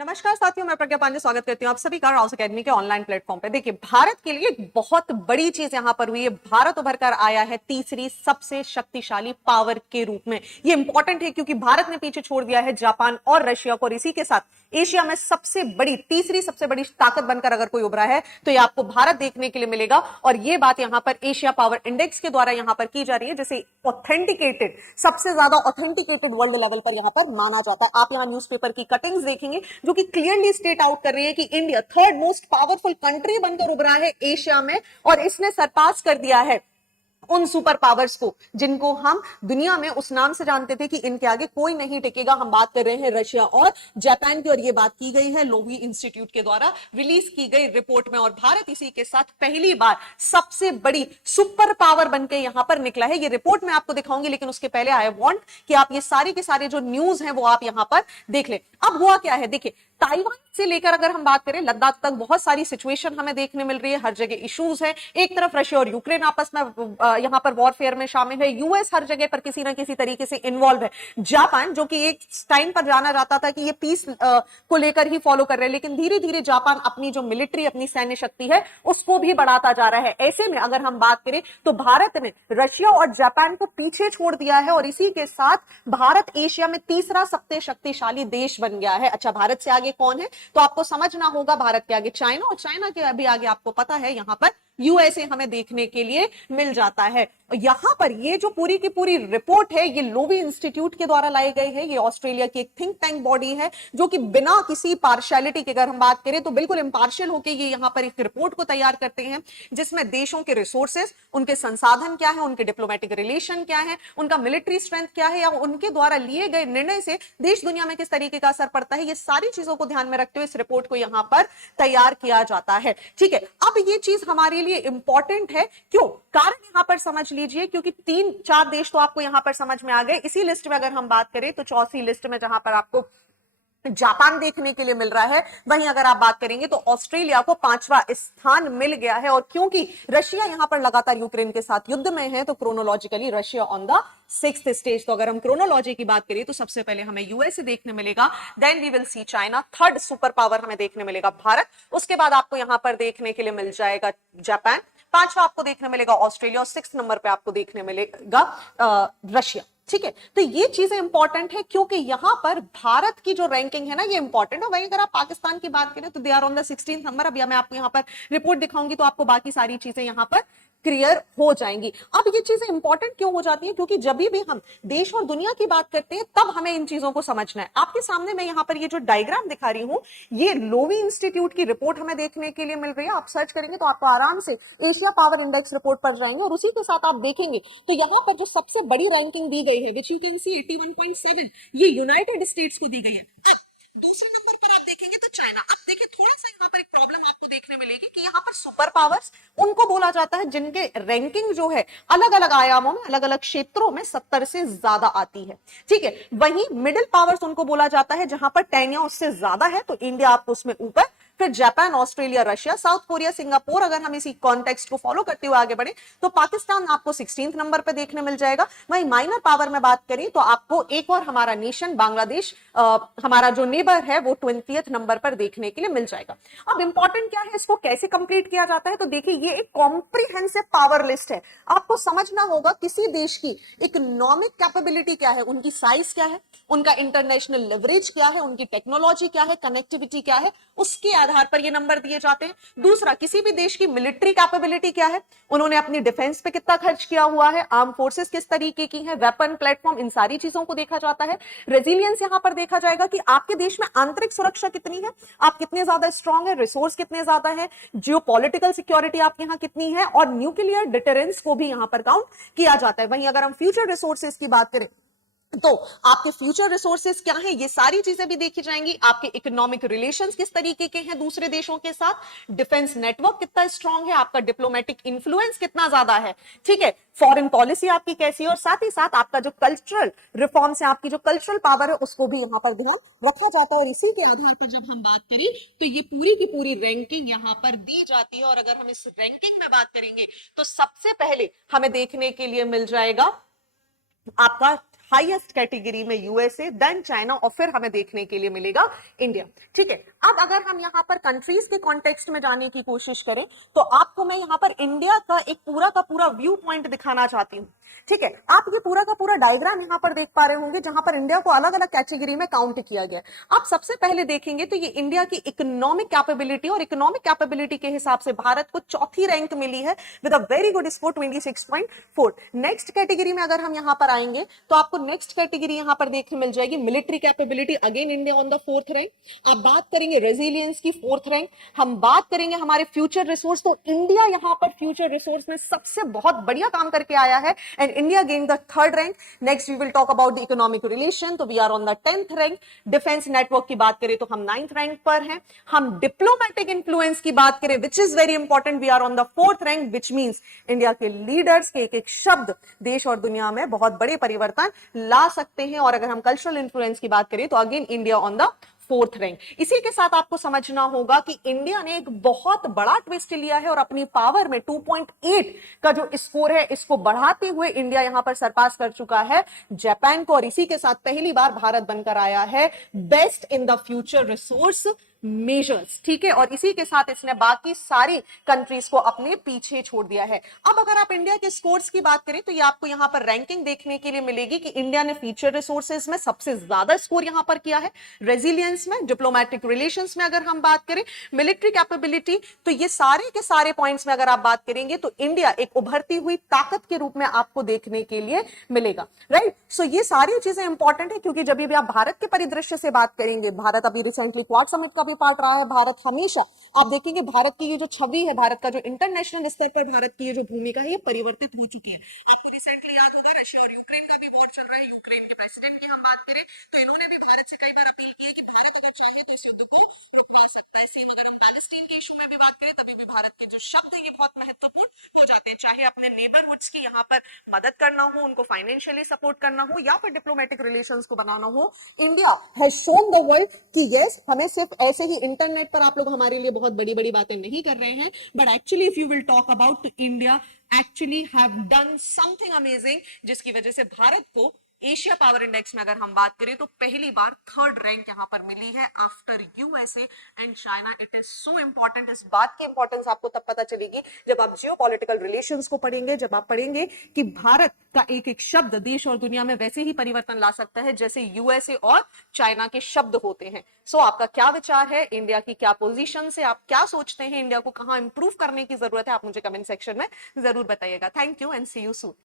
नमस्कार साथियों, मैं प्रज्ञा पांडे स्वागत करती हूँ आप सभी का राउस एकेडमी के ऑनलाइन प्लेटफॉर्म पे। देखिए, भारत के लिए एक बहुत बड़ी चीज यहां पर हुई है। भारत उभर कर आया है तीसरी सबसे शक्तिशाली पावर के रूप में। ये इंपॉर्टेंट है क्योंकि भारत ने पीछे छोड़ दिया है जापान और रशिया को, और इसी के साथ एशिया में सबसे बड़ी, तीसरी सबसे बड़ी ताकत बनकर अगर कोई उभरा है तो ये आपको भारत देखने के लिए मिलेगा। और ये बात यहां पर एशिया पावर इंडेक्स के द्वारा यहां पर की जा रही है, जैसे ऑथेंटिकेटेड, सबसे ज्यादा ऑथेंटिकेटेड वर्ल्ड लेवल पर यहां पर माना जाता है। आप यहां न्यूज़पेपर की कटिंग्स देखेंगे जो कि क्लियरली स्टेट आउट कर रही है कि India third most powerful country बनकर उभरा है एशिया में, और इसने सरपास कर दिया है उन सुपर पावर्स को जिनको हम दुनिया में उस नाम से जानते थे कि इनके आगे कोई नहीं टिकेगा। हम बात कर रहे हैं रशिया और जापान की, और ये बात की गई है लोवी इंस्टीट्यूट के द्वारा रिलीज की गई रिपोर्ट में। और भारत इसी के साथ पहली बार सबसे बड़ी सुपर पावर बनकर यहां पर निकला है। ये रिपोर्ट मैं आपको दिखाऊंगी, लेकिन उसके पहले आई वांट कि आप ये सारे के सारे जो न्यूज हैं वो आप यहां पर देख ले। अब हुआ क्या है, देखिए, ताइवान से लेकर अगर हम बात करें लद्दाख तक बहुत सारी सिचुएशन हमें देखने मिल रही है। हर जगह इश्यूज है। एक तरफ रशिया और यूक्रेन आपस में यहां पर वॉरफेयर में शामिल है। यूएस हर जगह पर किसी ना किसी तरीके से इन्वॉल्व है। जापान, जो कि एक टाइम पर जाना जाता था कि ये पीस को लेकर ही फॉलो कर रहे हैं, लेकिन धीरे धीरे जापान अपनी जो मिलिट्री, अपनी सैन्य शक्ति है उसको भी बढ़ाता जा रहा है। ऐसे में अगर हम बात करें तो भारत ने रशिया और जापान को पीछे छोड़ दिया है, और इसी के साथ भारत एशिया में तीसरा सबसे शक्तिशाली देश बन गया है। अच्छा, भारत से आगे कौन है तो आपको समझना होगा। भारत के आगे चाइना, और चाइना के अभी आगे आपको पता है यहां पर यूएसए हमें देखने के लिए मिल जाता है। यहां पर ये जो पूरी की पूरी रिपोर्ट है ये लोवी इंस्टीट्यूट के द्वारा लाई गई है। ये ऑस्ट्रेलिया की एक थिंक टैंक बॉडी है जो कि बिना किसी पार्शियलिटी के, अगर हम बात करें तो बिल्कुल इंपार्शियल होकर ये यहां पर एक रिपोर्ट को तैयार करते हैं, जिसमें देशों के रिसोर्सेस, उनके संसाधन क्या है, उनके डिप्लोमेटिक रिलेशन क्या है, उनका मिलिट्री स्ट्रेंथ क्या है, या उनके द्वारा लिए गए निर्णय से देश दुनिया में किस तरीके का असर पड़ता है, ये सारी चीजों को ध्यान में रखते हुए इस रिपोर्ट को यहां पर तैयार किया जाता है। ठीक है, अब ये चीज हमारे लिए इंपॉर्टेंट है। क्यों? कारण यहां पर समझ लीजिए, क्योंकि 3-4 देश तो आपको यहां पर समझ में आ गए। इसी लिस्ट में अगर हम बात करें तो चौथी लिस्ट में जहां पर आपको जापान देखने के लिए मिल रहा है, वहीं अगर आप बात करेंगे तो ऑस्ट्रेलिया को 5वां स्थान मिल गया है। और क्योंकि रशिया यहां पर लगातार यूक्रेन के साथ युद्ध में है तो chronologically Russia on the 6th stage. तो अगर हम क्रोनोलॉजी की बात करें तो सबसे पहले हमें यूएसए देखने मिलेगा, then we will see China, third super power हमें देखने मिलेगा भारत, उसके बाद आपको यहां पर देखने के लिए मिल जाएगा जापान, 5वां आपको देखने मिलेगा ऑस्ट्रेलिया, और 6th नंबर पे आपको देखने मिलेगा रशिया। ठीक है, तो ये चीजें इंपॉर्टेंट है क्योंकि यहां पर भारत की जो रैंकिंग है ना ये इंपॉर्टेंट है। वहीं अगर आप पाकिस्तान की बात करें तो they are on the 16th number. अभी मैं आपको यहां पर रिपोर्ट दिखाऊंगी तो आपको बाकी सारी चीजें यहां पर क्लियर हो जाएंगी। अब ये चीजें इंपॉर्टेंट क्यों हो जाती है, क्योंकि जब भी हम देश और दुनिया की बात करते हैं तब हमें इन चीजों को समझना है। आपके सामने मैं यहां पर ये जो डायग्राम दिखा रही हूं, ये लोवी इंस्टीट्यूट की रिपोर्ट हमें देखने के लिए मिल रही है। आप सर्च करेंगे तो आपको आराम से एशिया पावर इंडेक्स रिपोर्ट पर जाएंगे, और उसी के साथ आप देखेंगे तो यहां पर जो सबसे बड़ी रैंकिंग दी गई है, विच यू कैन सी 81.7, ये यूनाइटेड स्टेट्स को दी गई है। अब दूसरे नंबर पर आप देखेंगे तो चाइना। अब देखिए, थोड़ा सा यहाँ पर एक प्रॉब्लम आपको देखने मिलेगी कि यहाँ पर सुपर पावर्स उनको बोला जाता है जिनके रैंकिंग जो है अलग अलग आयामों में, अलग अलग क्षेत्रों में 70 से ज्यादा आती है। ठीक है, वहीं मिडिल पावर्स उनको बोला जाता है जहां पर 10 या उससे ज्यादा है, तो इंडिया आपको उसमें ऊपर, फिर Japan, Australia, Russia, south Korea, Singapore. अगर हम इसी कॉन्टेक्स्ट को फॉलो करते हुए आगे बढ़े तो पाकिस्तान आपको 16th नंबर पर देखने मिल जाएगा। वहीं माइनर पावर में बात करें तो आपको एक और हमारा नेशन बांग्लादेश, हमारा जो नेबर है, वो 20th नंबर पर देखने के लिए मिल जाएगा। अब इंपॉर्टेंट क्या है, इसको कैसे कंप्लीट किया जाता है, तो देखिए ये एक कॉम्प्रिहेंसिव पावर लिस्ट है। आपको समझना होगा किसी देश की इकोनॉमिक कैपेबिलिटी क्या है, उनकी साइज क्या है, उनका इंटरनेशनल लेवरेज क्या है, उनकी टेक्नोलॉजी क्या है, कनेक्टिविटी क्या है, उसके आधार पर ये नंबर दिए जाते हैं। दूसरा, किसी भी देश की मिलिट्री कैपेबिलिटी क्या है, उन्होंने अपनी डिफेंस पे कितना खर्च किया हुआ है, आर्म फोर्सेस किस तरीके की है, वेपन प्लेटफॉर्म, इन सारी चीजों को देखा जाता है। रेजिलियंस यहां पर देखा जाएगा कि आपके देश में आंतरिक सुरक्षा कितनी है, आप कितने ज्यादा स्ट्रांग है, रिसोर्स कितने ज्यादा है, जियोपॉलिटिकल सिक्योरिटी आपके यहां कितनी है, और न्यूक्लियर डिटरेंस को भी यहां पर काउंट किया जाता है। वहीं अगर हम फ्यूचर रिसोर्सेज की बात करें तो आपके फ्यूचर रिसोर्सेज क्या है, ये सारी चीजें भी देखी जाएंगी। आपके इकोनॉमिक रिलेशंस किस तरीके के हैं दूसरे देशों के साथ, डिफेंस नेटवर्क कितना स्ट्रांग है, आपका डिप्लोमेटिक इन्फ्लुएंस कितना ज्यादा है, ठीक है, फॉरेन पॉलिसी आपकी कैसी है, और साथ ही साथ आपका जो कल्चरल रिफॉर्म्स है, आपकी जो कल्चरल पावर है, उसको भी यहां पर ध्यान रखा जाता है। और इसी के आधार पर जब हम बात करें तो ये पूरी की पूरी रैंकिंग यहां पर दी जाती है। और अगर हम इस रैंकिंग में बात करेंगे तो सबसे पहले हमें देखने के लिए मिल जाएगा आपका हाईएस्ट कैटेगरी में यूएसए, देन चाइना, और फिर हमें देखने के लिए मिलेगा इंडिया। ठीक है, अब अगर हम यहाँ पर कंट्रीज के कॉन्टेक्स्ट में जाने की कोशिश करें तो आपको मैं यहाँ पर इंडिया का एक पूरा का पूरा व्यू पॉइंट दिखाना चाहती हूँ। ठीक है, आप ये पूरा का पूरा डायग्राम यहाँ पर देख पा रहे होंगे जहां पर इंडिया को अलग अलग कैटेगरी में काउंट किया गया। आप सबसे पहले देखेंगे तो ये इंडिया की इकोनॉमिक कैपेबिलिटी, और इकोनॉमिक कैपेबिलिटी के हिसाब से भारत को चौथी रैंक मिली है with a very good score 26.4। Next category में अगर हम यहाँ पर आएंगे तो आपको नेक्स्ट कैटेगरी यहाँ पर देखने मिल जाएगी military capability, again India on the 4th rank. आप बात करेंगे रेजिलियंस की 4th रैंक, हम बात करेंगे हमारे फ्यूचर रिसोर्स, तो इंडिया यहाँ पर फ्यूचर रिसोर्स में सबसे बहुत बढ़िया काम करके आया है and India gained the 3rd rank. Next we will talk about the economic relation, तो we are on the 10th rank. Defense network की बात करें तो हम 9th rank पर हैं। हम diplomatic influence की बात करें which is very important, we are on the 4th rank, which means India के leaders के एक शब्द देश और दुनिया में बहुत बड़े परिवर्तन ला सकते हैं। और अगर हम cultural influence की बात करें तो again India on the 4th rank. इसी के साथ आपको समझना होगा कि इंडिया ने एक बहुत बड़ा ट्विस्ट लिया है और अपनी पावर में 2.8 का जो स्कोर है इसको बढ़ाते हुए इंडिया यहां पर सरपास कर चुका है जापान को, और इसी के साथ पहली बार भारत बनकर आया है best in the future resource measures. ठीक है, और इसी के साथ इसने बाकी सारी कंट्रीज को अपने पीछे छोड़ दिया है। अब अगर आप इंडिया के स्कोर्स की बात करें तो ये आपको यहां पर रैंकिंग देखने के लिए मिलेगी कि इंडिया ने फीचर रिसोर्सेज में सबसे ज्यादा स्कोर यहां पर किया है, रेजिलियंस में, डिप्लोमेटिक रिलेशंस में अगर हम बात करें, मिलिट्री कैपेबिलिटी, तो ये सारे के सारे पॉइंट्स में अगर आप बात करेंगे तो इंडिया एक उभरती हुई ताकत के रूप में आपको देखने के लिए मिलेगा। राइट, सो ये सारी चीजें इंपॉर्टेंट है क्योंकि जब भी आप भारत के परिदृश्य से बात करेंगे, भारत अभी रिसेंटली क्वाड समिट का पार्ट रहा है, भारत हमेशा आप देखेंगे भारत की ये जो छवि है, भारत का जो इंटरनेशनल स्तर पर भारत की ये जो भूमिका है ये परिवर्तित हो चुकी है। आपको रिसेंटली याद होगा रशिया और यूक्रेन का भी वॉर चल रहा है। यूक्रेन के प्रेसिडेंट की हम बात करें तो इन्होंने भी भारत से कई बार अपील की है कि भारत अगर चाहे तो इस युद्ध को रुकवा सकता है। सेम अगर हम पैलेस्टीन के इशू में भी बात करें तभी भी भारत के जो शब्द है ये बहुत महत्वपूर्ण हो जाते हैं, चाहे अपने नेबरहुड्स की यहाँ पर मदद करना हो, उनको फाइनेंशियली सपोर्ट करना हो या फिर डिप्लोमेटिक रिलेशंस को बनाना हो। India has shown the world कि यस, हमें सिर्फ ऐसे ही इंटरनेट पर आप लोग हमारे लिए बहुत बड़ी बड़ी बातें नहीं कर रहे हैं, but actually if you will talk about India actually have done something amazing, जिसकी वजह से भारत को एशिया पावर इंडेक्स में अगर हम बात करें तो पहली बार 3rd रैंक यहां पर मिली है after USA and China. It is so important. इस बात की इंपॉर्टेंस आपको तब पता चलेगी जब आप जियोपॉलिटिकल रिलेशंस को पढ़ेंगे, जब आप पढ़ेंगे कि भारत का एक एक शब्द देश और दुनिया में वैसे ही परिवर्तन ला सकता है जैसे यूएसए और चाइना के शब्द होते हैं। सो आपका क्या विचार है, इंडिया की क्या पोजीशन है, आप क्या सोचते हैं, इंडिया को कहां इंप्रूव करने की जरूरत है, आप मुझे कमेंट सेक्शन में जरूर बताइएगा। Thank you and see you soon.